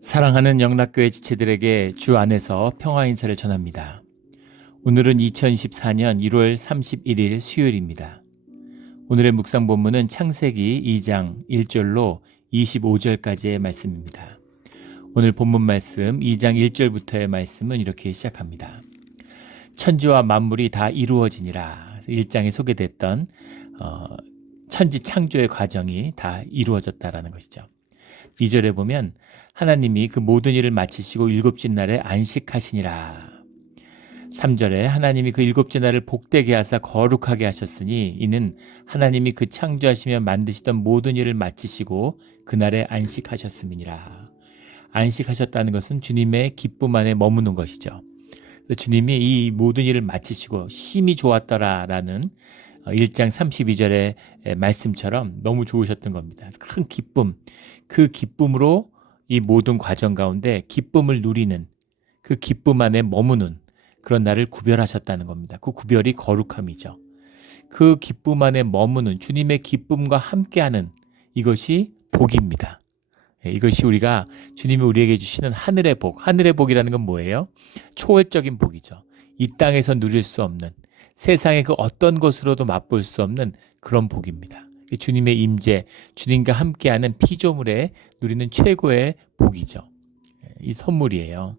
사랑하는 영락교회 지체들에게 주 안에서 평화 인사를 전합니다. 오늘은 2024년 1월 31일 수요일입니다. 오늘의 묵상 본문은 창세기 2장 1절로 25절까지의 말씀입니다. 오늘 본문 말씀 2장 1절부터의 말씀은 이렇게 시작합니다. 천지와 만물이 다 이루어지니라. 1장에 소개됐던 천지 창조의 과정이 다 이루어졌다라는 것이죠. 2절에 보면 하나님이 그 모든 일을 마치시고 일곱째 날에 안식하시니라. 3절에 하나님이 그 일곱째 날을 복되게 하사 거룩하게 하셨으니 이는 하나님이 그 창조하시며 만드시던 모든 일을 마치시고 그날에 안식하셨음이니라. 안식하셨다는 것은 주님의 기쁨 안에 머무는 것이죠. 주님이 이 모든 일을 마치시고 심히 좋았더라라는 1장 32절의 말씀처럼 너무 좋으셨던 겁니다. 큰 기쁨, 그 기쁨으로 이 모든 과정 가운데 기쁨을 누리는, 그 기쁨 안에 머무는 그런 날을 구별하셨다는 겁니다. 그 구별이 거룩함이죠. 그 기쁨 안에 머무는 주님의 기쁨과 함께하는 이것이 복입니다. 이것이 우리가 주님이 우리에게 주시는 하늘의 복, 하늘의 복이라는 건 뭐예요? 초월적인 복이죠. 이 땅에서 누릴 수 없는, 세상의 그 어떤 것으로도 맛볼 수 없는 그런 복입니다. 주님의 임재, 주님과 함께하는 피조물에 누리는 최고의 복이죠. 이 선물이에요.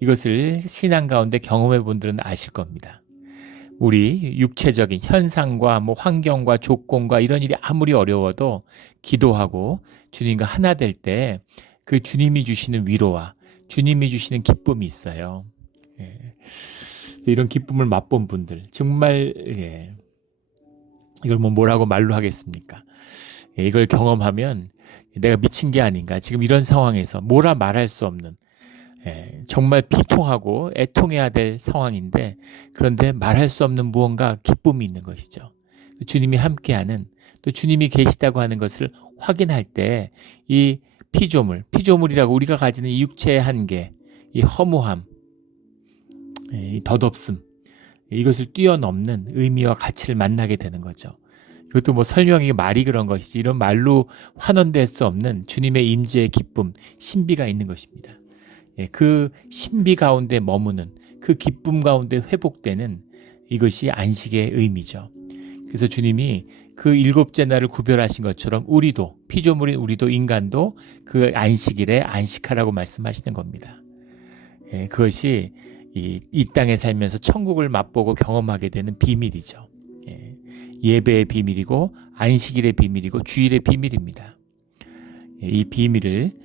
이것을 신앙 가운데 경험해 본 분들은 아실 겁니다. 우리 육체적인 현상과 환경과 조건과 이런 일이 아무리 어려워도 기도하고 주님과 하나 될 때 그 주님이 주시는 위로와 주님이 주시는 기쁨이 있어요. 이런 기쁨을 맛본 분들 정말 이걸 뭐라고 말로 하겠습니까? 이걸 경험하면 내가 미친 게 아닌가. 지금 이런 상황에서 뭐라 말할 수 없는 정말 비통하고 애통해야 될 상황인데 그런데 말할 수 없는 무언가 기쁨이 있는 것이죠. 주님이 함께하는 또 주님이 계시다고 하는 것을 확인할 때 이 피조물이라고 우리가 가지는 이 육체의 한계, 이 허무함, 이 덧없음 이것을 뛰어넘는 의미와 가치를 만나게 되는 거죠. 이것도 설명이 말이 그런 것이지 이런 말로 환원될 수 없는 주님의 임재의 기쁨, 신비가 있는 것입니다. 그 신비 가운데 머무는 그 기쁨 가운데 회복되는 이것이 안식의 의미죠. 그래서 주님이 그 일곱째 날을 구별하신 것처럼 우리도 피조물인 우리도 인간도 그 안식일에 안식하라고 말씀하시는 겁니다. 그것이 이 땅에 살면서 천국을 맛보고 경험하게 되는 비밀이죠. 예배의 비밀이고 안식일의 비밀이고 주일의 비밀입니다. 이 비밀을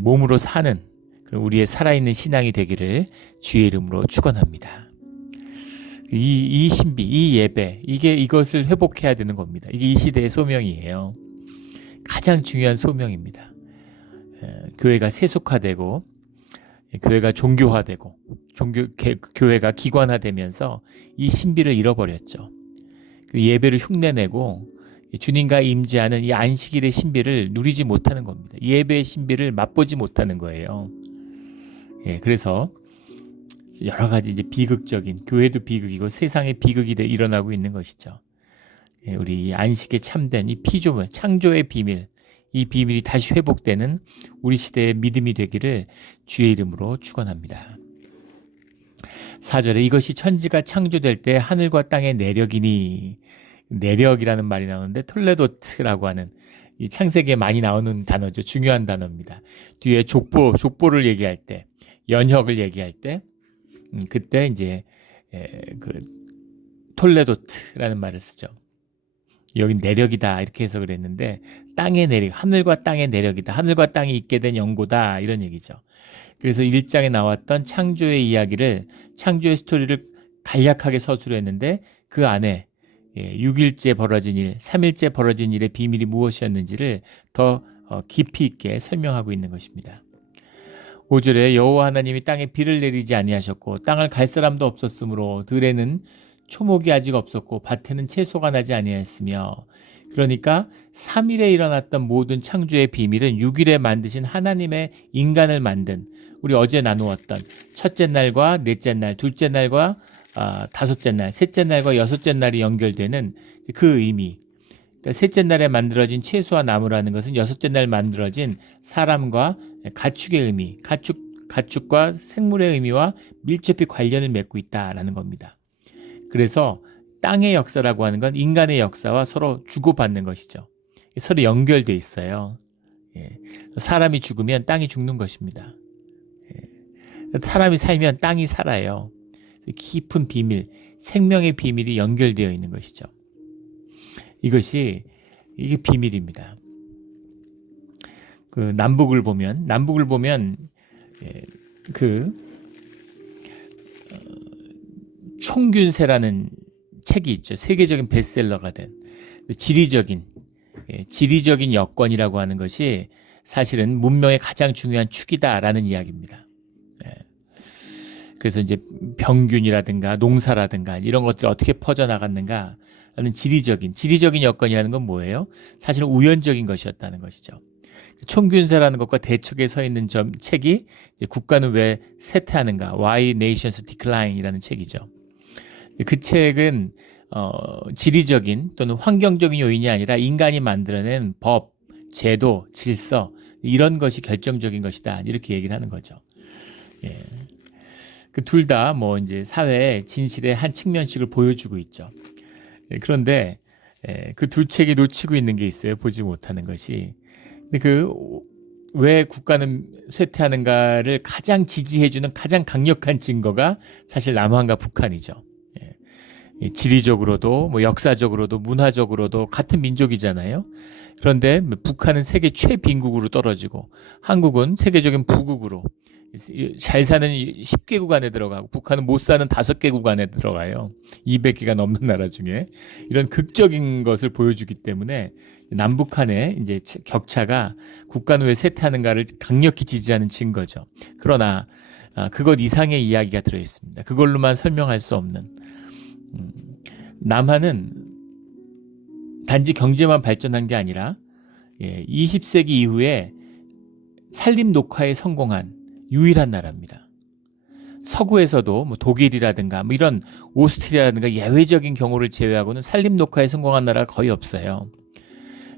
몸으로 사는 우리의 살아있는 신앙이 되기를 주의 이름으로 축원합니다. 이 신비, 이 예배, 이것을 회복해야 되는 겁니다. 이게 이 시대의 소명이에요. 가장 중요한 소명입니다. 교회가 세속화되고 교회가 종교화되고 교회가 기관화되면서 이 신비를 잃어버렸죠. 그 예배를 흉내내고 주님과 임재하는 이 안식일의 신비를 누리지 못하는 겁니다. 예배의 신비를 맛보지 못하는 거예요. 그래서 여러 가지 이제 비극적인 교회도 비극이고 세상의 비극이 일어나고 있는 것이죠. 우리 이 안식에 참된 이 피조물 창조의 비밀, 이 비밀이 다시 회복되는 우리 시대의 믿음이 되기를 주의 이름으로 축원합니다. 4절에 이것이 천지가 창조될 때 하늘과 땅의 내력이니, 내력이라는 말이 나오는데 톨레도트라고 하는 이 창세기에 많이 나오는 단어죠. 중요한 단어입니다. 뒤에 족보를 얘기할 때, 연혁을 얘기할 때 그때 이제 그 톨레도트라는 말을 쓰죠. 여기 내력이다 이렇게 해서 그랬는데 땅의 내력, 하늘과 땅의 내력이다. 하늘과 땅이 있게 된 연고다 이런 얘기죠. 그래서 1장에 나왔던 창조의 이야기를 창조의 스토리를 간략하게 서술했는데 그 안에 6일째 벌어진 일, 3일째 벌어진 일의 비밀이 무엇이었는지를 더 깊이 있게 설명하고 있는 것입니다. 5절에 여호와 하나님이 땅에 비를 내리지 아니하셨고 땅을 갈 사람도 없었으므로 들에는 초목이 아직 없었고 밭에는 채소가 나지 아니하였으며 그러니까 3일에 일어났던 모든 창조의 비밀은 6일에 만드신 하나님의 인간을 만든 우리 어제 나누었던 첫째 날과 넷째 날, 둘째 날과 다섯째 날, 셋째 날과 여섯째 날이 연결되는 그 의미. 그러니까 셋째 날에 만들어진 채소와 나무라는 것은 여섯째 날 만들어진 사람과 가축의 의미, 가축과 생물의 의미와 밀접히 관련을 맺고 있다라는 겁니다. 그래서 땅의 역사라고 하는 건 인간의 역사와 서로 주고받는 것이죠. 서로 연결돼 있어요. 사람이 죽으면 땅이 죽는 것입니다. 사람이 살면 땅이 살아요. 깊은 비밀, 생명의 비밀이 연결되어 있는 것이죠. 이게 비밀입니다. 그 남북을 보면 총균세라는 책이 있죠. 세계적인 베스트셀러가 된 지리적인 여건이라고 하는 것이 사실은 문명의 가장 중요한 축이다라는 이야기입니다. 그래서 이제 병균이라든가 농사라든가 이런 것들이 어떻게 퍼져나갔는가 하는 지리적인 여건이라는 건 뭐예요? 사실은 우연적인 것이었다는 것이죠. 총균세라는 것과 대척에 서 있는 책이 이제 국가는 왜 쇠퇴하는가? Why Nations Decline이라는 책이죠. 그 책은 지리적인 또는 환경적인 요인이 아니라 인간이 만들어낸 법, 제도, 질서 이런 것이 결정적인 것이다. 이렇게 얘기를 하는 거죠. 그 둘 다 뭐 이제 사회의 진실의 한 측면씩을 보여주고 있죠. 그런데 그 두 책이 놓치고 있는 게 있어요. 보지 못하는 것이. 근데 왜 국가는 쇠퇴하는가를 가장 지지해주는 가장 강력한 증거가 사실 남한과 북한이죠. 지리적으로도 뭐 역사적으로도 문화적으로도 같은 민족이잖아요. 그런데 북한은 세계 최빈국으로 떨어지고 한국은 세계적인 부국으로 잘 사는 10개국 안에 들어가고 북한은 못 사는 5개국 안에 들어가요. 200개가 넘는 나라 중에 이런 극적인 것을 보여주기 때문에 남북한의 이제 격차가 국가는 왜 쇠퇴하는가를 강력히 지지하는 증거죠. 그러나 그것 이상의 이야기가 들어 있습니다. 그걸로만 설명할 수 없는. 남한은 단지 경제만 발전한 게 아니라 20세기 이후에 산림 녹화에 성공한 유일한 나라입니다. 서구에서도 뭐 독일이라든가 뭐 이런 오스트리아라든가 예외적인 경우를 제외하고는 산림 녹화에 성공한 나라가 거의 없어요.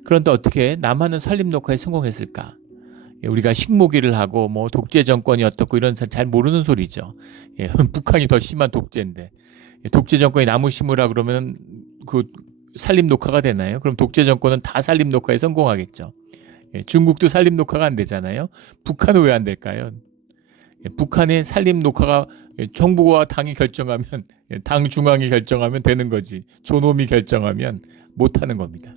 그런데 어떻게 남한은 산림 녹화에 성공했을까? 우리가 식모기를 하고 뭐 독재 정권이 어떻고 이런 잘 모르는 소리죠. 북한이 더 심한 독재인데 독재 정권이 나무 심으라 그러면 그 산림 녹화가 되나요? 그럼 독재 정권은 다 산림 녹화에 성공하겠죠. 중국도 산림 녹화가 안 되잖아요. 북한은 왜 안 될까요? 북한의 산림 녹화가 정부와 당이 결정하면 당 중앙이 결정하면 되는 거지. 존엄이 결정하면 못하는 겁니다.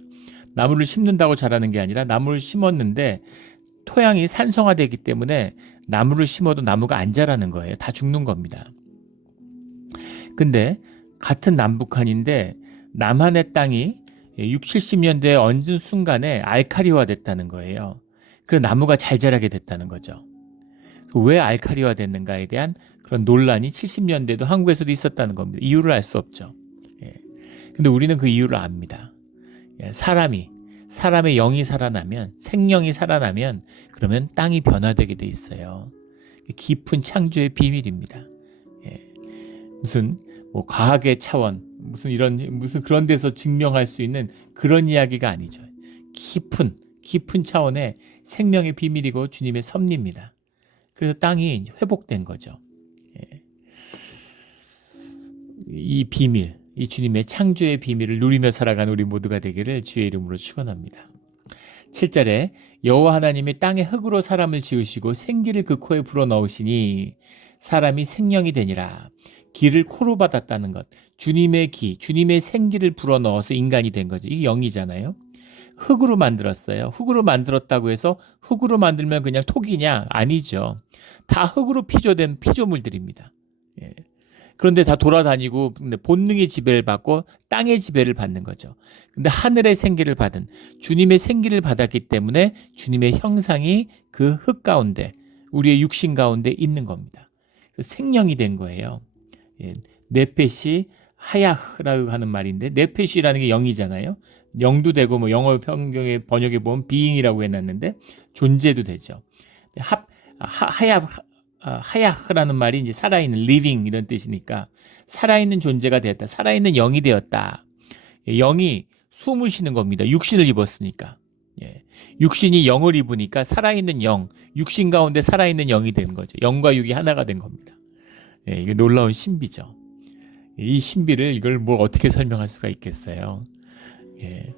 나무를 심는다고 자라는 게 아니라 나무를 심었는데 토양이 산성화되기 때문에 나무를 심어도 나무가 안 자라는 거예요. 다 죽는 겁니다. 근데 같은 남북한인데 남한의 땅이 60, 70년대에 얹은 순간에 알칼리화 됐다는 거예요. 그래서 나무가 잘 자라게 됐다는 거죠. 왜 알칼리화 됐는가에 대한 그런 논란이 70년대도 한국에서도 있었다는 겁니다. 이유를 알 수 없죠. 근데 우리는 그 이유를 압니다. 사람의 영이 살아나면, 생명이 살아나면 그러면 땅이 변화되게 돼 있어요. 깊은 창조의 비밀입니다. 무슨 뭐 과학의 차원, 무슨 그런 데서 증명할 수 있는 그런 이야기가 아니죠. 깊은 차원의 생명의 비밀이고 주님의 섭리입니다. 그래서 땅이 회복된 거죠. 이 비밀, 이 주님의 창조의 비밀을 누리며 살아가는 우리 모두가 되기를 주의 이름으로 축원합니다. 7절에 여호와 하나님이 땅의 흙으로 사람을 지으시고 생기를 그 코에 불어넣으시니 사람이 생명이 되니라. 기를 코로 받았다는 것. 주님의 기, 주님의 생기를 불어넣어서 인간이 된 거죠. 이게 영이잖아요. 흙으로 만들었어요. 흙으로 만들었다고 해서 흙으로 만들면 그냥 토기냐? 아니죠. 다 흙으로 피조된 피조물들입니다. 그런데 다 돌아다니고 본능의 지배를 받고 땅의 지배를 받는 거죠. 근데 하늘의 생기를 받은 주님의 생기를 받았기 때문에 주님의 형상이 그 흙 가운데 우리의 육신 가운데 있는 겁니다. 생명이 된 거예요. 네페시 하야흐라고 하는 말인데 네페시라는 게 영이잖아요. 영도 되고 뭐 영어 성경의 번역에 보면 비잉이라고 해놨는데 존재도 되죠. 하야흐라는 말이 이제 살아있는 living 이런 뜻이니까 살아있는 존재가 되었다. 살아있는 영이 되었다. 영이 숨을 쉬는 겁니다. 육신을 입었으니까. 예. 육신이 영을 입으니까 살아있는 영, 육신 가운데 살아있는 영이 되는 거죠. 영과 육이 하나가 된 겁니다. 예, 이게 놀라운 신비죠. 이 신비를 이걸 뭐 어떻게 설명할 수가 있겠어요. 예.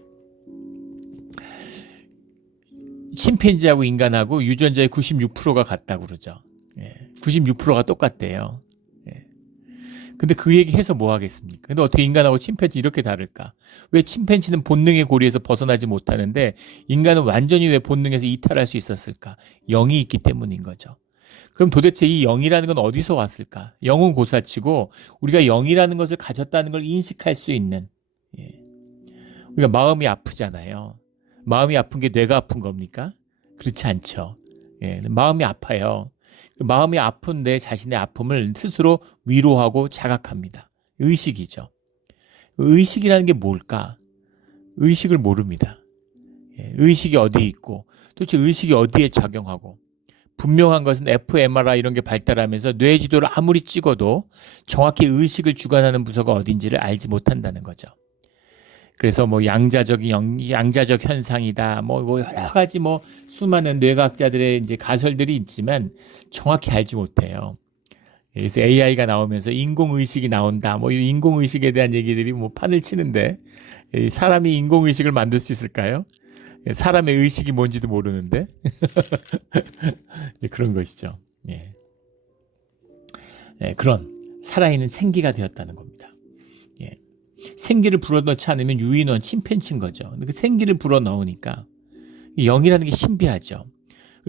침팬지하고 인간하고 유전자의 96%가 같다고 그러죠. 예. 96%가 똑같대요. 예. 근데 그 얘기 해서 뭐 하겠습니까? 근데 어떻게 인간하고 침팬지 이렇게 다를까? 왜 침팬지는 본능의 고리에서 벗어나지 못하는데 인간은 완전히 왜 본능에서 이탈할 수 있었을까? 영이 있기 때문인 거죠. 그럼 도대체 이 영이라는 건 어디서 왔을까? 영은 고사치고 우리가 영이라는 것을 가졌다는 걸 인식할 수 있는, 예. 우리가 마음이 아프잖아요. 마음이 아픈 게 뇌가 아픈 겁니까? 그렇지 않죠. 예, 마음이 아파요. 마음이 아픈 내 자신의 아픔을 스스로 위로하고 자각합니다. 의식이죠. 의식이라는 게 뭘까? 의식을 모릅니다. 예, 의식이 어디에 있고 도대체 의식이 어디에 작용하고, 분명한 것은 fMRI 이런 게 발달하면서 뇌 지도를 아무리 찍어도 정확히 의식을 주관하는 부서가 어딘지를 알지 못한다는 거죠. 그래서 뭐 양자적 현상이다, 뭐 여러 가지 뭐 수많은 뇌과학자들의 이제 가설들이 있지만 정확히 알지 못해요. 그래서 AI가 나오면서 인공의식이 나온다, 뭐 인공의식에 대한 얘기들이 뭐 판을 치는데, 사람이 인공의식을 만들 수 있을까요? 사람의 의식이 뭔지도 모르는데 그런 것이죠. 예. 예, 그런 살아있는 생기가 되었다는 겁니다. 예. 생기를 불어넣지 않으면 유인원 침팬지인 거죠. 근데 그 생기를 불어넣으니까 영이라는 게 신비하죠.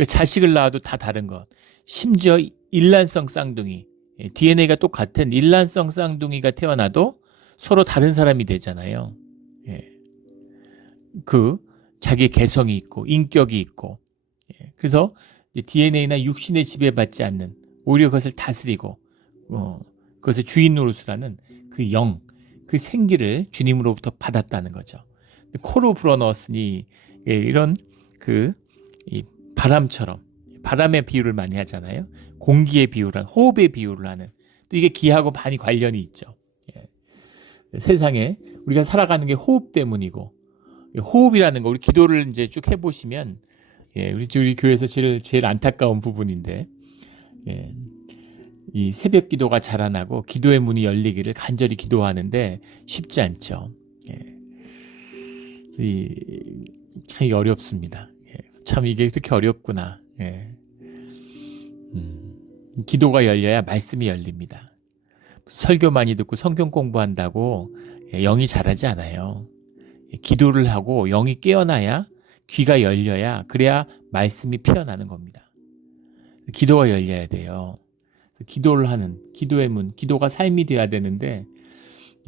자식을 낳아도 다 다른 것. 심지어 일란성 쌍둥이, DNA가 똑같은 일란성 쌍둥이가 태어나도 서로 다른 사람이 되잖아요. 예. 자기의 개성이 있고 인격이 있고, 예. 그래서 DNA나 육신에 지배받지 않는, 오히려 그것을 다스리고 그것을 주인 노릇을 그 영, 그 생기를 주님으로부터 받았다는 거죠. 코로 불어넣었으니, 예, 이런 이 바람처럼, 바람의 비유를 많이 하잖아요. 공기의 비유를 하는, 호흡의 비유를 하는, 또 이게 기하고 많이 관련이 있죠. 예. 세상에 우리가 살아가는 게 호흡 때문이고, 호흡이라는 거, 우리 기도를 이제 쭉 해보시면, 예, 우리 교회에서 제일 안타까운 부분인데, 예, 이 새벽 기도가 자라나고 기도의 문이 열리기를 간절히 기도하는데 쉽지 않죠. 예, 참 어렵습니다. 예, 참 이게 그렇게 어렵구나. 예. 기도가 열려야 말씀이 열립니다. 설교 많이 듣고 성경 공부한다고 영이 자라지 않아요. 기도를 하고 영이 깨어나야, 귀가 열려야, 그래야 말씀이 피어나는 겁니다. 기도가 열려야 돼요. 기도를 하는, 기도의 문, 기도가 삶이 돼야 되는데,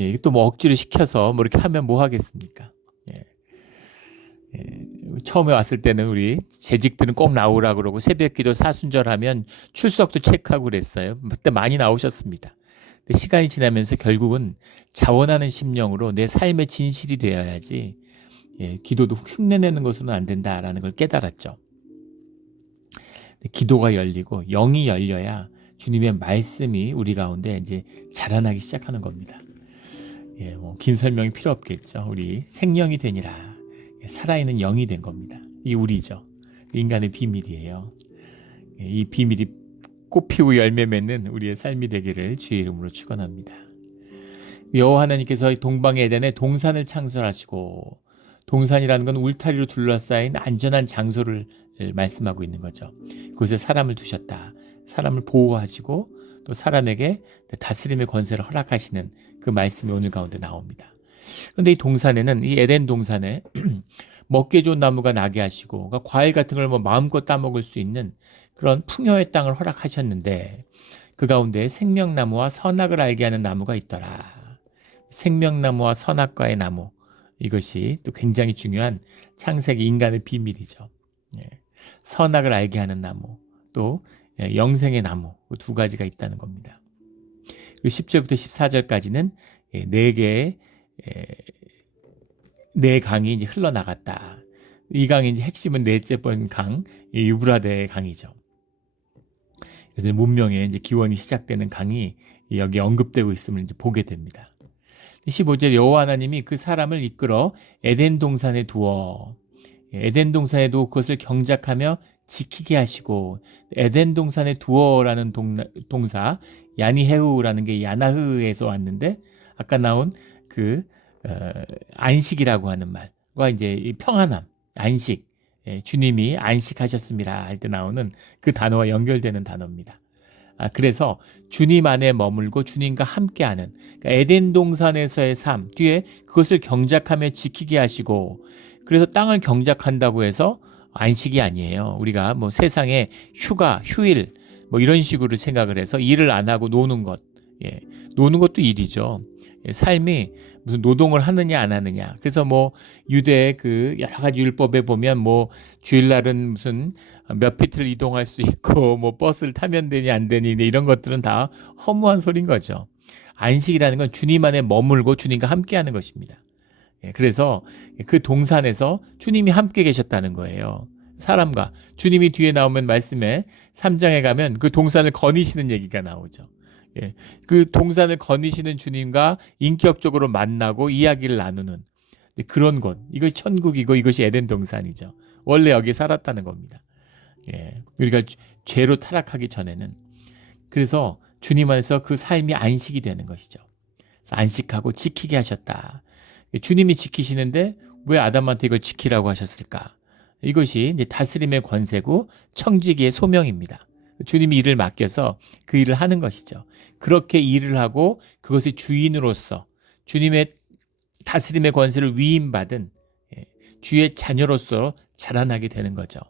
예, 또 뭐 억지로 시켜서 뭐 이렇게 하면 뭐 하겠습니까? 예. 예. 처음에 왔을 때는 우리 재직들은 꼭 나오라 그러고 새벽 기도 사순절하면 출석도 체크하고 그랬어요. 그때 많이 나오셨습니다. 근데 시간이 지나면서 결국은 자원하는 심령으로 내 삶의 진실이 되어야지, 예, 기도도 흉내내는 것으로는 안 된다라는 걸 깨달았죠. 기도가 열리고 영이 열려야 주님의 말씀이 우리 가운데 이제 자라나기 시작하는 겁니다. 예, 뭐 긴 설명이 필요 없겠죠. 우리 생명이 되니라, 살아있는 영이 된 겁니다. 이 우리죠. 인간의 비밀이에요. 예, 이 비밀이 꽃피고 열매 맺는 우리의 삶이 되기를 주의 이름으로 축원합니다. 여호와 하나님께서 동방의 에덴에 동산을 창설하시고, 동산이라는 건 울타리로 둘러싸인 안전한 장소를 말씀하고 있는 거죠. 그곳에 사람을 두셨다. 사람을 보호하시고 또 사람에게 다스림의 권세를 허락하시는 그 말씀이 오늘 가운데 나옵니다. 그런데 이 동산에는, 이 에덴 동산에 먹기 좋은 나무가 나게 하시고, 그러니까 과일 같은 걸 뭐 마음껏 따먹을 수 있는 그런 풍요의 땅을 허락하셨는데, 그 가운데 생명나무와 선악을 알게 하는 나무가 있더라. 생명나무와 선악과의 나무, 이것이 또 굉장히 중요한 창세기 인간의 비밀이죠. 예. 선악을 알게 하는 나무, 또 영생의 나무, 두 가지가 있다는 겁니다. 그리고 10절부터 14절까지는 네 강이 이제 흘러나갔다. 이 강의 이제 핵심은 넷째 번 강, 유브라데 강이죠. 그래서 문명의 이제 기원이 시작되는 강이 여기 언급되고 있음을 이제 보게 됩니다. 15절 여호와 하나님이 그 사람을 이끌어 에덴 동산에 두어 에덴 동산에도 그것을 경작하며 지키게 하시고 에덴 동산에 두어라는 동사 야니헤우라는 게 야나흐에서 왔는데 아까 나온 그 안식이라고 하는 말과 이제 이 평안함, 안식, 주님이 안식하셨습니다 할 때 나오는 그 단어와 연결되는 단어입니다. 그래서 주님 안에 머물고 주님과 함께하는 그러니까 에덴 동산에서의 삶 뒤에 그것을 경작하며 지키게 하시고 그래서 땅을 경작한다고 해서 안식이 아니에요. 우리가 뭐 세상에 휴가, 휴일 뭐 이런 식으로 생각을 해서 일을 안 하고 노는 것, 노는 것도 일이죠. 삶이 무슨 노동을 하느냐 안 하느냐. 그래서 뭐 유대의 그 여러 가지 율법에 보면 뭐 주일날은 무슨 몇 피트를 이동할 수 있고 뭐 버스를 타면 되니 안 되니 이런 것들은 다 허무한 소리인 거죠. 안식이라는 건 주님 안에 머물고 주님과 함께하는 것입니다. 그래서 그 동산에서 주님이 함께 계셨다는 거예요. 사람과 주님이 뒤에 나오면 말씀에 3장에 가면 그 동산을 거니시는 얘기가 나오죠. 그 동산을 거니시는 주님과 인격적으로 만나고 이야기를 나누는 그런 곳. 이것이 천국이고 이것이 에덴 동산이죠. 원래 여기 살았다는 겁니다. 우리가 죄로 타락하기 전에는. 그래서 주님 안에서 그 삶이 안식이 되는 것이죠. 그래서 안식하고 지키게 하셨다. 주님이 지키시는데 왜 아담한테 이걸 지키라고 하셨을까? 이것이 이제 다스림의 권세고 청지기의 소명입니다. 주님이 일을 맡겨서 그 일을 하는 것이죠. 그렇게 일을 하고 그것의 주인으로서 주님의 다스림의 권세를 위임받은 주의 자녀로서 자라나게 되는 거죠.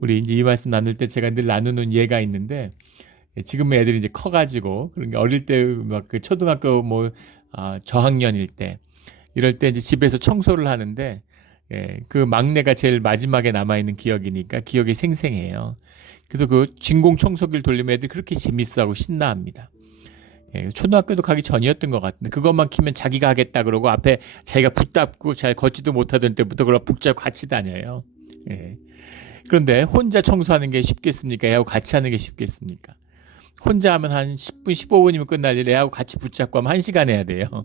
우리 이제 이 말씀 나눌 때 제가 늘 나누는 예가 있는데 지금 애들이 이제 커가지고 그런 게 어릴 때 막 그 초등학교 뭐 저학년일 때 이럴 때 이제 집에서 청소를 하는데 그 막내가 제일 마지막에 남아있는 기억이니까 기억이 생생해요. 그래서 그 진공 청소기를 돌리면 애들이 그렇게 재밌어하고 신나합니다. 초등학교도 가기 전이었던 것 같은데 그것만 키면 자기가 하겠다 그러고 앞에 자기가 붙잡고 잘 걷지도 못하던 때부터 그걸 붙잡고 같이 다녀요. 그런데 혼자 청소하는 게 쉽겠습니까? 애하고 같이 하는 게 쉽겠습니까? 혼자 하면 한 10분, 15분이면 끝날 일 애하고 같이 붙잡고 하면 1시간 해야 돼요.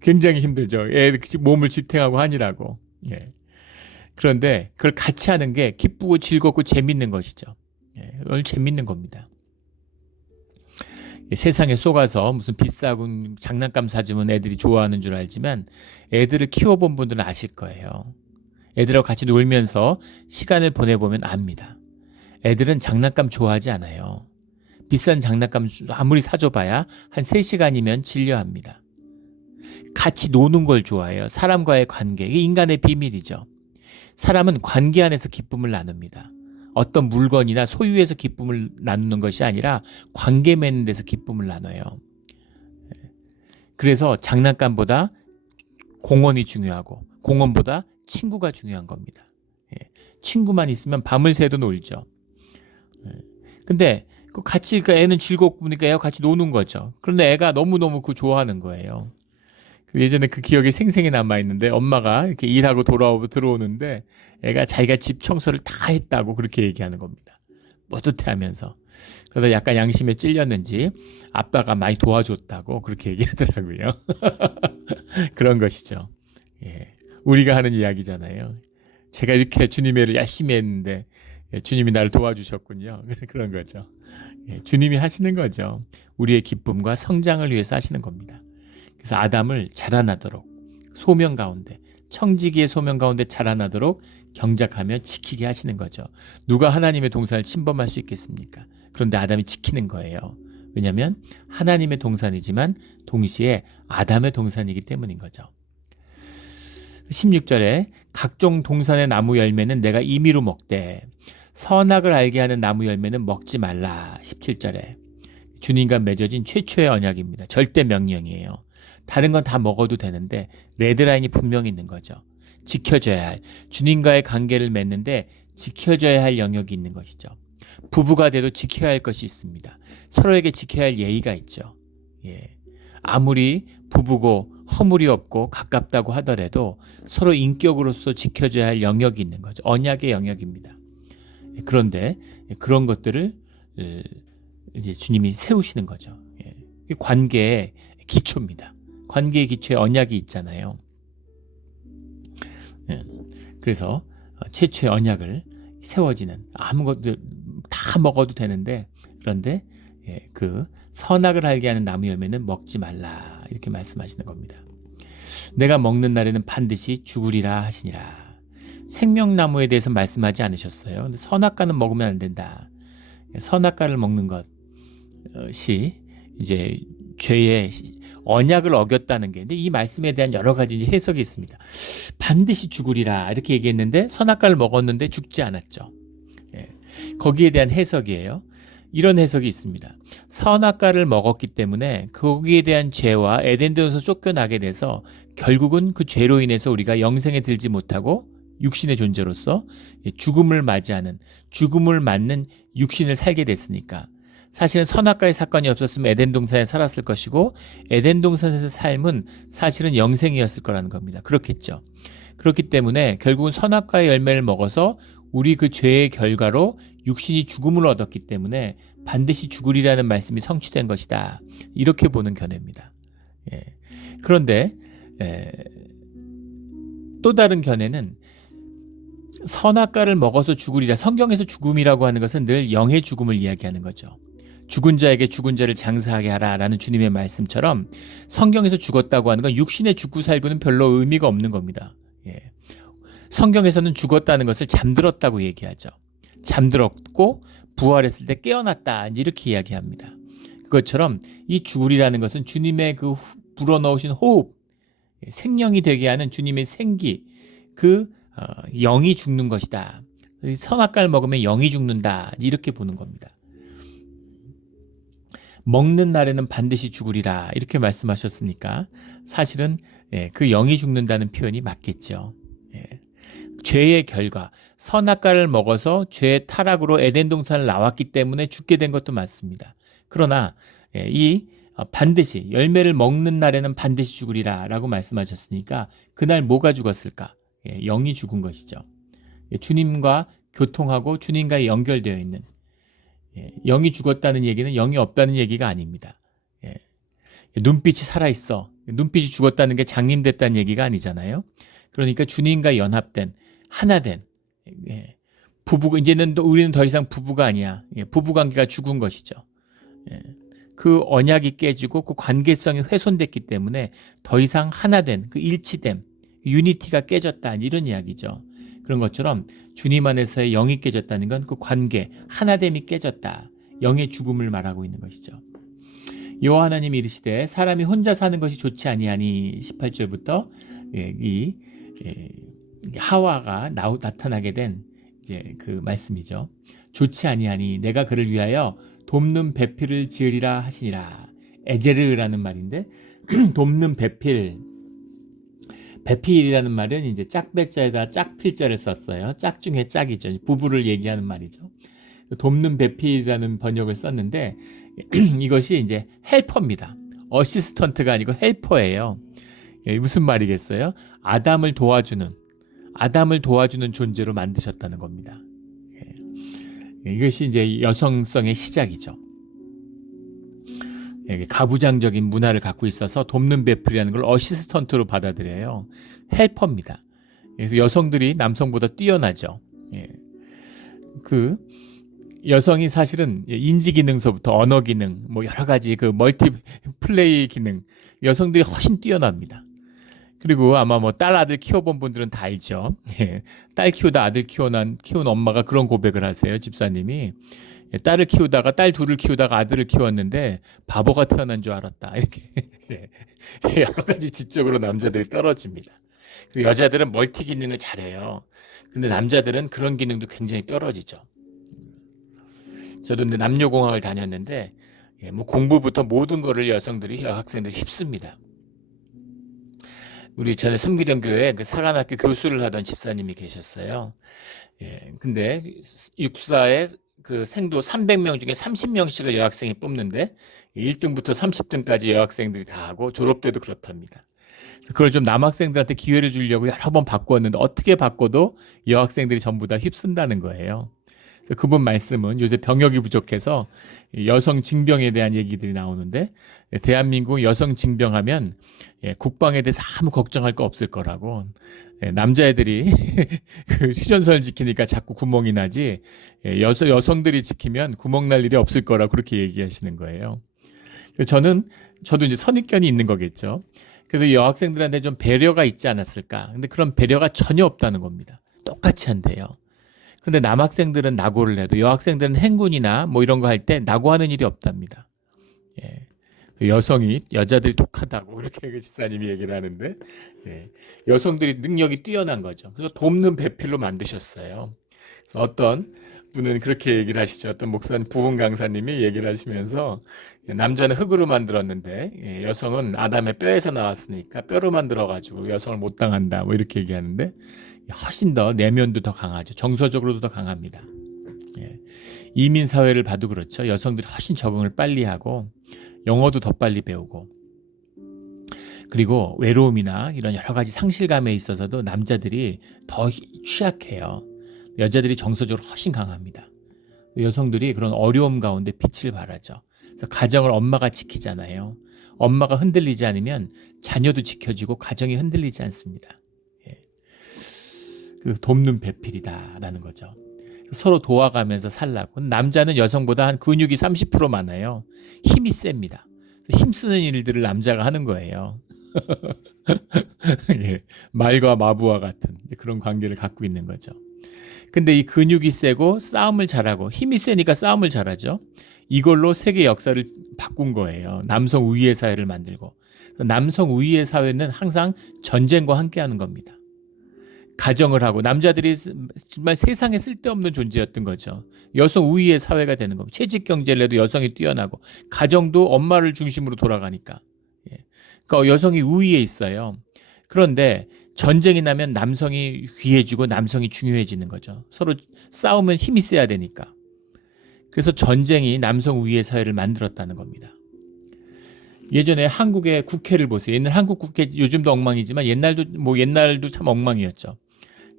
굉장히 힘들죠. 애 몸을 지탱하고 하느라고. 그런데 그걸 같이 하는 게 기쁘고 즐겁고 재밌는 것이죠. 오늘 재밌는 겁니다. 세상에 속아서 무슨 비싸고 장난감 사주면 애들이 좋아하는 줄 알지만 애들을 키워본 분들은 아실 거예요. 애들하고 같이 놀면서 시간을 보내보면 압니다. 애들은 장난감 좋아하지 않아요. 비싼 장난감 아무리 사줘봐야 한 3시간이면 질려합니다. 같이 노는 걸 좋아해요. 사람과의 관계. 이게 인간의 비밀이죠. 사람은 관계 안에서 기쁨을 나눕니다. 어떤 물건이나 소유에서 기쁨을 나누는 것이 아니라 관계 맺는 데서 기쁨을 나눠요. 그래서 장난감보다 공원이 중요하고 공원보다 친구가 중요한 겁니다. 친구만 있으면 밤을 새도 놀죠. 근데 같이 애는 즐겁고 보니까 애와 같이 노는 거죠. 그런데 애가 너무너무 그거 좋아하는 거예요. 예전에 그 기억이 생생히 남아있는데 엄마가 이렇게 일하고 들어오는데 애가 자기가 집 청소를 다 했다고 그렇게 얘기하는 겁니다. 뿌듯해하면서. 그래서 약간 양심에 찔렸는지 아빠가 많이 도와줬다고 그렇게 얘기하더라고요. 그런 것이죠. 우리가 하는 이야기잖아요. 제가 이렇게 주님의 일을 열심히 했는데 주님이 나를 도와주셨군요. 그런 거죠. 주님이 하시는 거죠. 우리의 기쁨과 성장을 위해서 하시는 겁니다. 그래서 아담을 자라나도록 소명 가운데 청지기의 소명 가운데 자라나도록 경작하며 지키게 하시는 거죠. 누가 하나님의 동산을 침범할 수 있겠습니까? 그런데 아담이 지키는 거예요. 왜냐하면 하나님의 동산이지만 동시에 아담의 동산이기 때문인 거죠. 16절에 각종 동산의 나무 열매는 내가 임의로 먹되 선악을 알게 하는 나무 열매는 먹지 말라. 17절에 주님과 맺어진 최초의 언약입니다. 절대 명령이에요. 다른 건 다 먹어도 되는데 레드라인이 분명히 있는 거죠. 지켜져야 할 주님과의 관계를 맺는데 지켜져야 할 영역이 있는 것이죠. 부부가 돼도 지켜야 할 것이 있습니다. 서로에게 지켜야 할 예의가 있죠. 아무리 부부고 허물이 없고 가깝다고 하더라도 서로 인격으로서 지켜져야 할 영역이 있는 거죠. 언약의 영역입니다. 그런데 그런 것들을 이제 주님이 세우시는 거죠. 관계에 기초입니다. 관계의 기초에 언약이 있잖아요. 예. 그래서 최초의 언약을 세워지는 아무것도 다 먹어도 되는데 그런데 그 선악을 알게 하는 나무 열매는 먹지 말라 이렇게 말씀하시는 겁니다. 내가 먹는 날에는 반드시 죽으리라 하시니라. 생명나무에 대해서 말씀하지 않으셨어요. 근데 선악과는 먹으면 안 된다. 선악과를 먹는 것이 이제 죄의 언약을 어겼다는 게. 근데 이 말씀에 대한 여러 가지 해석이 있습니다. 반드시 죽으리라 이렇게 얘기했는데 선악과를 먹었는데 죽지 않았죠. 거기에 대한 해석이에요. 이런 해석이 있습니다. 선악과를 먹었기 때문에 거기에 대한 죄와 에덴동산에서 쫓겨나게 돼서 결국은 그 죄로 인해서 우리가 영생에 들지 못하고 육신의 존재로서 죽음을 맞이하는, 죽음을 맞는 육신을 살게 됐으니까 사실은 선악과의 사건이 없었으면 에덴 동산에 살았을 것이고 에덴 동산에서 삶은 사실은 영생이었을 거라는 겁니다. 그렇겠죠. 그렇기 때문에 결국은 선악과의 열매를 먹어서 우리 그 죄의 결과로 육신이 죽음을 얻었기 때문에 반드시 죽으리라는 말씀이 성취된 것이다. 이렇게 보는 견해입니다. 그런데 또 다른 견해는 선악과를 먹어서 죽으리라. 성경에서 죽음이라고 하는 것은 늘 영의 죽음을 이야기하는 거죠. 죽은 자에게 죽은 자를 장사하게 하라라는 주님의 말씀처럼 성경에서 죽었다고 하는 건 육신의 죽고 살고는 별로 의미가 없는 겁니다. 성경에서는 죽었다는 것을 잠들었다고 얘기하죠. 잠들었고 부활했을 때 깨어났다 이렇게 이야기합니다. 그것처럼 이 죽으리라는 것은 주님의 그 불어넣으신 호흡, 생명이 되게 하는 주님의 생기, 그 영이 죽는 것이다. 선악과를 먹으면 영이 죽는다 이렇게 보는 겁니다. 먹는 날에는 반드시 죽으리라 이렇게 말씀하셨으니까 사실은 그 영이 죽는다는 표현이 맞겠죠. 죄의 결과, 선악과를 먹어서 죄의 타락으로 에덴 동산을 나왔기 때문에 죽게 된 것도 맞습니다. 그러나 이 반드시 열매를 먹는 날에는 반드시 죽으리라 라고 말씀하셨으니까 그날 뭐가 죽었을까? 영이 죽은 것이죠. 주님과 교통하고 주님과 연결되어 있는, 영이 죽었다는 얘기는 영이 없다는 얘기가 아닙니다. 눈빛이 살아있어. 눈빛이 죽었다는 게 장님됐다는 얘기가 아니잖아요. 그러니까 주님과 연합된, 하나된, 부부, 이제는 우리는 더 이상 부부가 아니야. 부부 관계가 죽은 것이죠. 그 언약이 깨지고 그 관계성이 훼손됐기 때문에 더 이상 하나된, 그 일치됨, 유니티가 깨졌다 이런 이야기죠. 그런 것처럼 주님 안에서의 영이 깨졌다는 건 그 관계, 하나됨이 깨졌다. 영의 죽음을 말하고 있는 것이죠. 여호와 하나님이 이르시되 사람이 혼자 사는 것이 좋지 아니하니 18절부터 이 하와가 나타나게 된 이제 그 말씀이죠. 좋지 아니하니 내가 그를 위하여 돕는 배필을 지으리라 하시니라. 에제르라는 말인데 돕는 배필, 배필이라는 말은 이제 짝배자에다 짝필자를 썼어요. 짝 중에 짝이죠. 부부를 얘기하는 말이죠. 돕는 배필이라는 번역을 썼는데 이것이 이제 헬퍼입니다. 어시스턴트가 아니고 헬퍼예요. 무슨 말이겠어요? 아담을 도와주는 존재로 만드셨다는 겁니다. 이것이 이제 여성성의 시작이죠. 가부장적인 문화를 갖고 있어서 돕는 배필이라는 걸 어시스턴트로 받아들여요. 헬퍼입니다. 그래서 여성들이 남성보다 뛰어나죠. 그 여성이 사실은 인지 기능서부터 언어 기능, 뭐 여러 가지 그 멀티 플레이 기능, 여성들이 훨씬 뛰어납니다. 그리고 아마 뭐 딸 아들 키워본 분들은 다 알죠. 딸 키우다 아들 키운 엄마가 그런 고백을 하세요. 집사님이 딸을 키우다가 딸 둘을 키우다가 아들을 키웠는데 바보가 태어난 줄 알았다. 이렇게 여러 가지 지적으로 남자들이 떨어집니다. 여자들은 멀티 기능을 잘해요. 근데 남자들은 그런 기능도 굉장히 떨어지죠. 저도 남녀공학을 다녔는데 뭐 공부부터 모든 거를 여학생들이 휩습니다. 우리 전에 섬기던 교회에 그 사관학교 교수를 하던 집사님이 계셨어요. 근데 육사에 그 생도 300명 중에 30명씩을 여학생이 뽑는데 1등부터 30등까지 여학생들이 다 하고 졸업 때도 그렇답니다. 그걸 좀 남학생들한테 기회를 주려고 여러 번 바꿨는데 어떻게 바꿔도 여학생들이 전부 다 휩쓴다는 거예요. 그래서 그분 말씀은 요새 병역이 부족해서 여성 징병에 대한 얘기들이 나오는데 대한민국 여성 징병하면 국방에 대해서 아무 걱정할 거 없을 거라고 남자애들이 그 휴전선을 지키니까 자꾸 구멍이 나지 여성들이 지키면 구멍 날 일이 없을 거라 그렇게 얘기하시는 거예요. 저도 이제 선입견이 있는 거겠죠. 그래도 여학생들한테 좀 배려가 있지 않았을까. 근데 그런 배려가 전혀 없다는 겁니다. 똑같이 한대요. 근데 남학생들은 낙오를 해도 여학생들은 행군이나 뭐 이런 거 할 때 낙오하는 일이 없답니다. 예. 여자들이 독하다고 그렇게 그 집사님이 얘기를 하는데 여성들이 능력이 뛰어난 거죠. 그래서 돕는 배필로 만드셨어요. 그래서 어떤 분은 그렇게 얘기를 하시죠. 어떤 목사님, 부흥 강사님이 얘기를 하시면서 남자는 흙으로 만들었는데 여성은 아담의 뼈에서 나왔으니까 뼈로 만들어가지고 여성을 못 당한다. 뭐 이렇게 얘기하는데 훨씬 더 내면도 더 강하죠. 정서적으로도 더 강합니다. 이민 사회를 봐도 그렇죠. 여성들이 훨씬 적응을 빨리 하고 영어도 더 빨리 배우고 그리고 외로움이나 이런 여러 가지 상실감에 있어서도 남자들이 더 취약해요. 여자들이 정서적으로 훨씬 강합니다. 여성들이 그런 어려움 가운데 빛을 발하죠. 그래서 가정을 엄마가 지키잖아요. 엄마가 흔들리지 않으면 자녀도 지켜지고 가정이 흔들리지 않습니다. 그 돕는 배필이다라는 거죠. 서로 도와가면서 살라고. 남자는 여성보다 한 근육이 30% 많아요. 힘이 셉니다. 힘쓰는 일들을 남자가 하는 거예요. 말과 마부와 같은 그런 관계를 갖고 있는 거죠. 근데 이 근육이 세고 싸움을 잘하고 힘이 세니까 싸움을 잘하죠. 이걸로 세계 역사를 바꾼 거예요. 남성 우위의 사회를 만들고. 남성 우위의 사회는 항상 전쟁과 함께하는 겁니다. 가정을 하고 남자들이 정말 세상에 쓸데없는 존재였던 거죠. 여성 우위의 사회가 되는 겁니다. 채직 경제를 해도 여성이 뛰어나고 가정도 엄마를 중심으로 돌아가니까. 그러니까 여성이 우위에 있어요. 그런데 전쟁이 나면 남성이 귀해지고 남성이 중요해지는 거죠. 서로 싸우면 힘이 세야 되니까. 그래서 전쟁이 남성 우위의 사회를 만들었다는 겁니다. 예전에 한국의 국회를 보세요. 옛날 한국 국회 요즘도 엉망이지만 옛날도 참 엉망이었죠.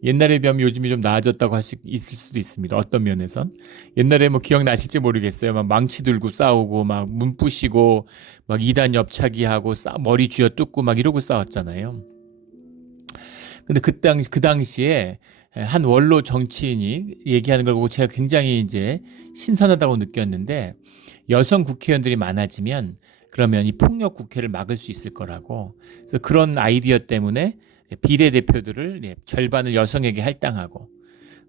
옛날에 비하면 요즘이 좀 나아졌다고 할 수 있을 수도 있습니다. 어떤 면에선. 옛날에 뭐 기억나실지 모르겠어요. 막 망치 들고 싸우고 막 문 부시고 막 이단 옆차기 하고 머리 쥐어 뜯고 막 이러고 싸웠잖아요. 근데 그 당시에 한 원로 정치인이 얘기하는 걸 보고 제가 굉장히 이제 신선하다고 느꼈는데 여성 국회의원들이 많아지면 그러면 이 폭력 국회를 막을 수 있을 거라고. 그래서 그런 아이디어 때문에 비례대표들을 절반을 여성에게 할당하고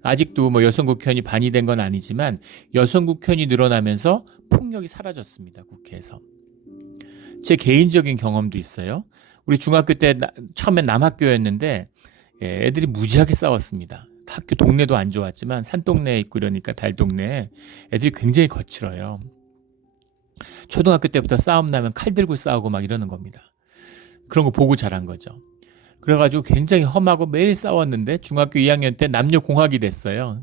아직도 뭐 여성 국회의원이 반이 된 건 아니지만 여성 국회의원이 늘어나면서 폭력이 사라졌습니다. 국회에서. 제 개인적인 경험도 있어요. 우리 중학교 때 처음엔 남학교였는데 애들이 무지하게 싸웠습니다. 학교 동네도 안 좋았지만 산동네에 있고 이러니까 달동네에 애들이 굉장히 거칠어요. 초등학교 때부터 싸움 나면 칼 들고 싸우고 막 이러는 겁니다. 그런 거 보고 자란 거죠. 그래가지고 굉장히 험하고 매일 싸웠는데 중학교 2학년 때 남녀공학이 됐어요.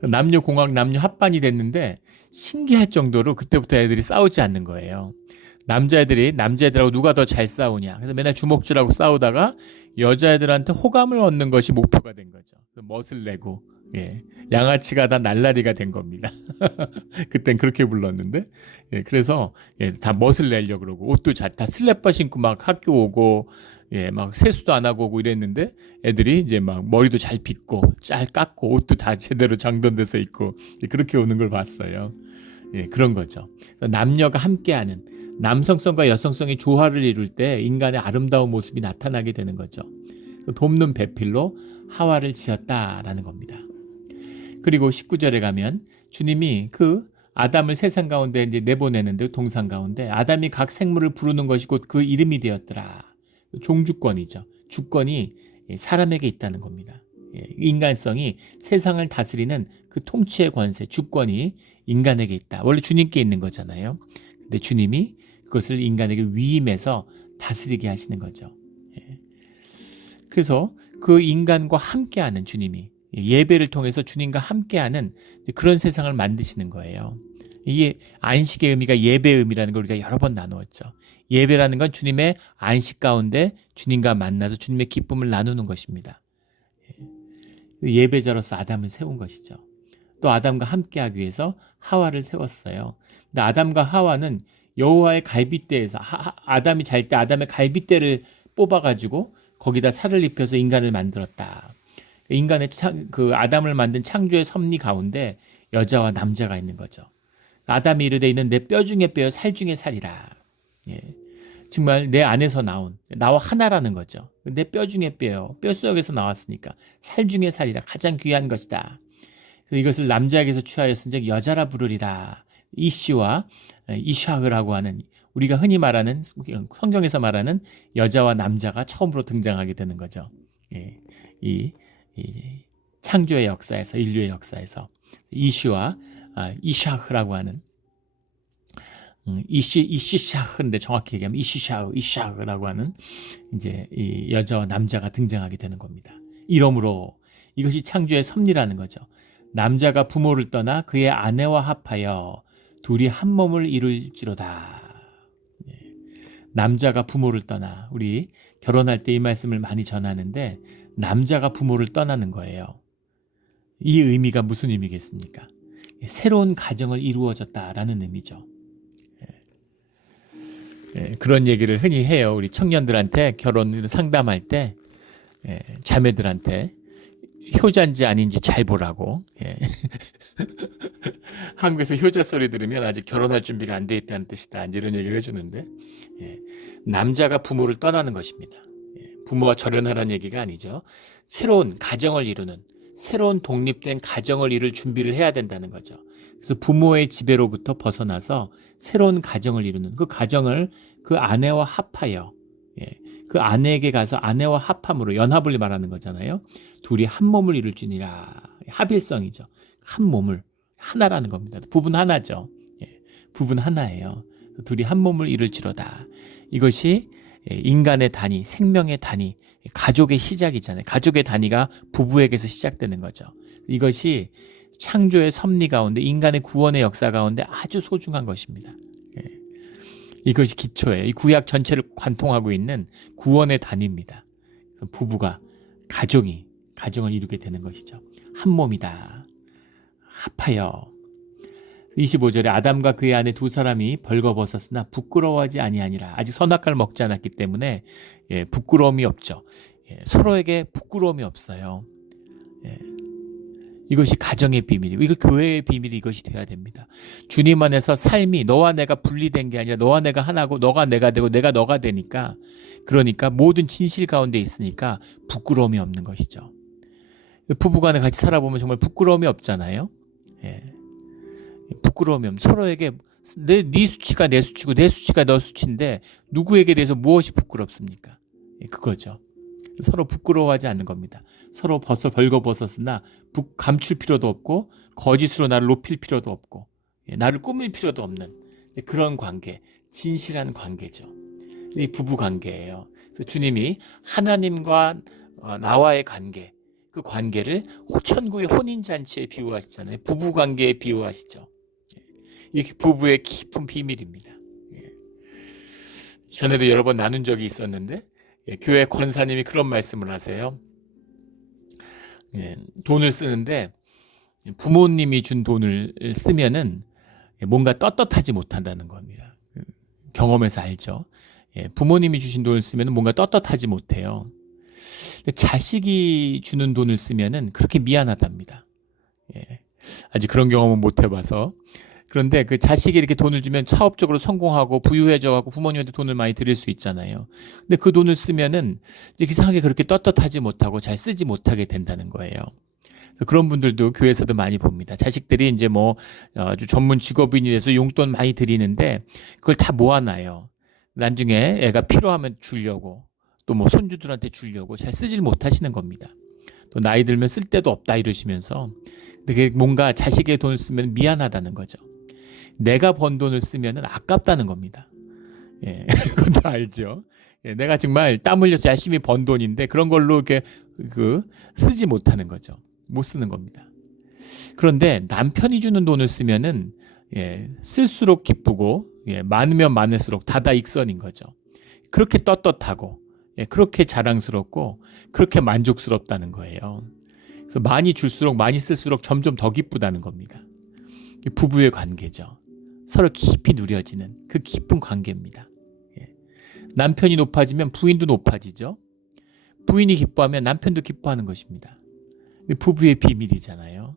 남녀공학, 남녀합반이 됐는데 신기할 정도로 그때부터 애들이 싸우지 않는 거예요. 남자애들하고 누가 더 잘 싸우냐. 그래서 맨날 주먹질하고 싸우다가 여자애들한테 호감을 얻는 것이 목표가 된 거죠. 멋을 내고, 양아치가 다 날라리가 된 겁니다. 그땐 그렇게 불렀는데, 그래서, 다 멋을 내려고 그러고, 옷도 다 슬래퍼 신고 막 학교 오고, 막 세수도 안 하고 오고 이랬는데, 애들이 이제 막 머리도 잘 빗고, 잘 깎고, 옷도 다 제대로 장던돼서 입고, 그렇게 오는 걸 봤어요. 그런 거죠. 남녀가 함께하는, 남성성과 여성성이 조화를 이룰 때 인간의 아름다운 모습이 나타나게 되는 거죠. 돕는 배필로 하와를 지었다라는 겁니다. 그리고 19절에 가면 주님이 그 아담을 세상 가운데 이제 내보내는데 동산 가운데 아담이 각 생물을 부르는 것이 곧 그 이름이 되었더라. 종주권이죠. 주권이 사람에게 있다는 겁니다. 인간성이 세상을 다스리는 그 통치의 권세, 주권이 인간에게 있다. 원래 주님께 있는 거잖아요. 근데 주님이 그것을 인간에게 위임해서 다스리게 하시는 거죠. 그래서 그 인간과 함께하는 주님이 예배를 통해서 주님과 함께하는 그런 세상을 만드시는 거예요. 이게 안식의 의미가 예배의 의미라는 걸 우리가 여러 번 나누었죠. 예배라는 건 주님의 안식 가운데 주님과 만나서 주님의 기쁨을 나누는 것입니다. 예배자로서 아담을 세운 것이죠. 또 아담과 함께하기 위해서 하와를 세웠어요. 근데 아담과 하와는 여호와의 갈빗대에서 아담이 잘 때 아담의 갈빗대를 뽑아가지고 거기다 살을 입혀서 인간을 만들었다. 인간의 그 아담을 만든 창조의 섭리 가운데 여자와 남자가 있는 거죠. 아담이 이르되 이는 내 뼈 중에 뼈요 살 중에 살이라. 예. 정말 내 안에서 나온 나와 하나라는 거죠. 내 뼈 중에 뼈요. 뼛속에서 나왔으니까 살 중에 살이라 가장 귀한 것이다. 이것을 남자에게서 취하였은즉 여자라 부르리라. 이씨와 이샤흐라고 하는 우리가 흔히 말하는 성경에서 말하는 여자와 남자가 처음으로 등장하게 되는 거죠. 예. 이 창조의 역사에서 인류의 역사에서 이씨와 이샤흐라고 하는 이시샤흐인데 정확히 얘기하면 이샤흐라고 하는 이제 이 여자와 남자가 등장하게 되는 겁니다. 이러므로 이것이 창조의 섭리라는 거죠. 남자가 부모를 떠나 그의 아내와 합하여 둘이 한 몸을 이룰지로다. 남자가 부모를 떠나 우리 결혼할 때 이 말씀을 많이 전하는데 남자가 부모를 떠나는 거예요. 이 의미가 무슨 의미겠습니까? 새로운 가정을 이루어졌다라는 의미죠. 그런 얘기를 흔히 해요. 우리 청년들한테 결혼 상담할 때 자매들한테 효자인지 아닌지 잘 보라고. 한국에서 효자 소리 들으면 아직 결혼할 준비가 안 돼 있다는 뜻이다. 이런 얘기를 해주는데 남자가 부모를 떠나는 것입니다. 부모와 절연하라는 얘기가 아니죠. 새로운 가정을 이루는 새로운 독립된 가정을 이룰 준비를 해야 된다는 거죠. 그래서 부모의 지배로부터 벗어나서 새로운 가정을 이루는 그 가정을 그 아내와 합하여 그 아내에게 가서 아내와 합함으로 연합을 말하는 거잖아요. 둘이 한 몸을 이룰지니라. 합일성이죠. 한 몸을 하나라는 겁니다. 부분 하나죠. 부분 하나예요. 둘이 한 몸을 이룰지로다. 이것이 인간의 단위, 생명의 단위, 가족의 시작이잖아요. 가족의 단위가 부부에게서 시작되는 거죠. 이것이 창조의 섭리 가운데 인간의 구원의 역사 가운데 아주 소중한 것입니다. 이것이 기초예요. 이 구약 전체를 관통하고 있는 구원의 단위입니다. 부부가 가정을 이루게 되는 것이죠. 한 몸이다. 합하여 25절에 아담과 그의 아내 두 사람이 벌거벗었으나 부끄러워하지 아니하니라. 아직 선악과를 먹지 않았기 때문에 부끄러움이 없죠. 서로에게 부끄러움이 없어요. 이것이 가정의 비밀이고 이거 교회의 비밀이 이것이 돼야 됩니다. 주님 안에서 삶이 너와 내가 분리된 게 아니라 너와 내가 하나고 너가 내가 되고 내가 너가 되니까 그러니까 모든 진실 가운데 있으니까 부끄러움이 없는 것이죠. 부부간에 같이 살아보면 정말 부끄러움이 없잖아요. 부끄러움이 없는 서로에게 네 수치가 내 수치고 내 수치가 너 수치인데 누구에게 대해서 무엇이 부끄럽습니까? 그거죠. 서로 부끄러워하지 않는 겁니다. 서로 벌거벗었으나 감출 필요도 없고 거짓으로 나를 높일 필요도 없고 나를 꾸밀 필요도 없는 그런 관계, 진실한 관계죠. 이 부부 관계예요. 그래서 주님이 하나님과 나와의 관계, 그 관계를 천국의 혼인잔치에 비유하시잖아요. 부부 관계에 비유하시죠. 이게 부부의 깊은 비밀입니다. 전에도 여러 번 나눈 적이 있었는데 교회 권사님이 그런 말씀을 하세요. 돈을 쓰는데 부모님이 준 돈을 쓰면은 뭔가 떳떳하지 못한다는 겁니다. 경험에서 알죠. 부모님이 주신 돈을 쓰면은 뭔가 떳떳하지 못해요. 자식이 주는 돈을 쓰면은 그렇게 미안하답니다. 아직 그런 경험은 못 해봐서. 그런데 그 자식이 이렇게 돈을 주면 사업적으로 성공하고 부유해져가고 부모님한테 돈을 많이 드릴 수 있잖아요. 근데 그 돈을 쓰면은 이상하게 그렇게 떳떳하지 못하고 잘 쓰지 못하게 된다는 거예요. 그런 분들도 교회에서도 많이 봅니다. 자식들이 이제 뭐 아주 전문 직업인이 돼서 용돈 많이 드리는데 그걸 다 모아놔요. 나중에 애가 필요하면 주려고 또 뭐 손주들한테 주려고 잘 쓰질 못하시는 겁니다. 또 나이 들면 쓸 데도 없다 이러시면서 근데 뭔가 자식의 돈을 쓰면 미안하다는 거죠. 내가 번 돈을 쓰면 아깝다는 겁니다. 그것도 알죠. 내가 정말 땀 흘려서 열심히 번 돈인데 그런 걸로 이렇게 쓰지 못하는 거죠. 못 쓰는 겁니다. 그런데 남편이 주는 돈을 쓰면은 쓸수록 기쁘고 많으면 많을수록 다다익선인 거죠. 그렇게 떳떳하고 그렇게 자랑스럽고 그렇게 만족스럽다는 거예요. 그래서 많이 줄수록 많이 쓸수록 점점 더 기쁘다는 겁니다. 부부의 관계죠. 서로 깊이 누려지는 그 깊은 관계입니다. 남편이 높아지면 부인도 높아지죠. 부인이 기뻐하면 남편도 기뻐하는 것입니다. 부부의 비밀이잖아요.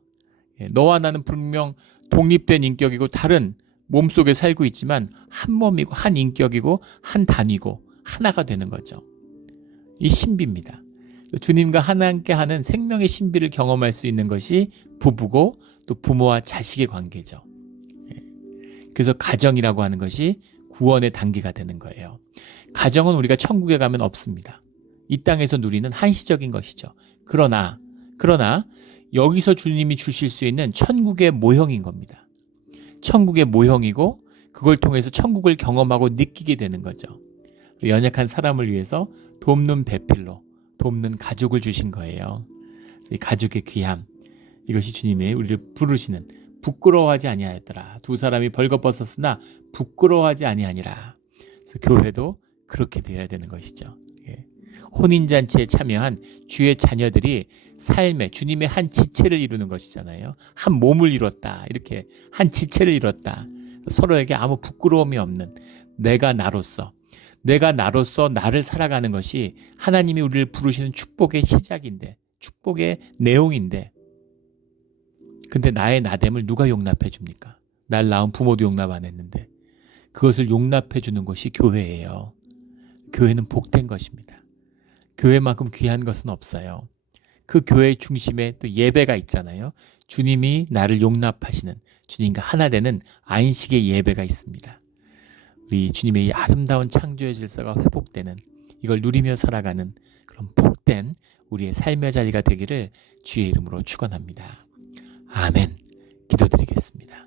너와 나는 분명 독립된 인격이고 다른 몸속에 살고 있지만 한 몸이고 한 인격이고 한 단위고 하나가 되는 거죠. 이 신비입니다. 주님과 하나님께 하는 생명의 신비를 경험할 수 있는 것이 부부고 또 부모와 자식의 관계죠. 그래서 가정이라고 하는 것이 구원의 단계가 되는 거예요. 가정은 우리가 천국에 가면 없습니다. 이 땅에서 누리는 한시적인 것이죠. 그러나 여기서 주님이 주실 수 있는 천국의 모형인 겁니다. 천국의 모형이고 그걸 통해서 천국을 경험하고 느끼게 되는 거죠. 연약한 사람을 위해서 돕는 배필로 돕는 가족을 주신 거예요. 이 가족의 귀함, 이것이 주님의 우리를 부르시는 부끄러워하지 아니하였더라. 두 사람이 벌거벗었으나 부끄러워하지 아니하니라. 그래서 교회도 그렇게 되어야 되는 것이죠. 혼인잔치에 참여한 주의 자녀들이 삶의 주님의 한 지체를 이루는 것이잖아요. 한 몸을 이뤘다. 이렇게 한 지체를 이뤘다. 서로에게 아무 부끄러움이 없는 내가 나로서 나를 살아가는 것이 하나님이 우리를 부르시는 축복의 시작인데, 축복의 내용인데, 근데 나의 나됨을 누가 용납해 줍니까? 날 낳은 부모도 용납 안 했는데 그것을 용납해 주는 것이 교회예요. 교회는 복된 것입니다. 교회만큼 귀한 것은 없어요. 그 교회의 중심에 또 예배가 있잖아요. 주님이 나를 용납하시는, 주님과 하나 되는 안식의 예배가 있습니다. 우리 주님의 이 아름다운 창조의 질서가 회복되는, 이걸 누리며 살아가는 그런 복된 우리의 삶의 자리가 되기를 주의 이름으로 축원합니다. 아멘. 기도드리겠습니다.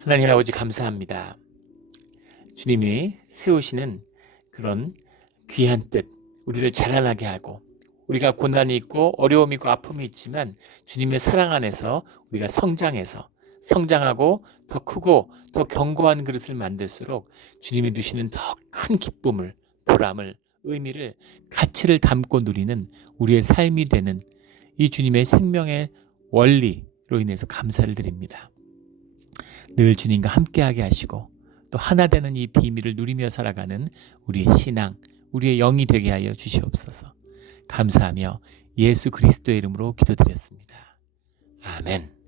하나님 아버지 감사합니다. 주님이 세우시는 그런 귀한 뜻, 우리를 자라나게 하고, 우리가 고난이 있고 어려움이 있고 아픔이 있지만 주님의 사랑 안에서 우리가 성장하고 더 크고 더 견고한 그릇을 만들수록 주님이 주시는 더 큰 기쁨을, 보람을, 의미를, 가치를 담고 누리는 우리의 삶이 되는 이 주님의 생명의 원리로 인해서 감사를 드립니다. 늘 주님과 함께하게 하시고 또 하나 되는 이 비밀을 누리며 살아가는 우리의 신앙, 우리의 영이 되게 하여 주시옵소서. 감사하며 예수 그리스도의 이름으로 기도드렸습니다. 아멘.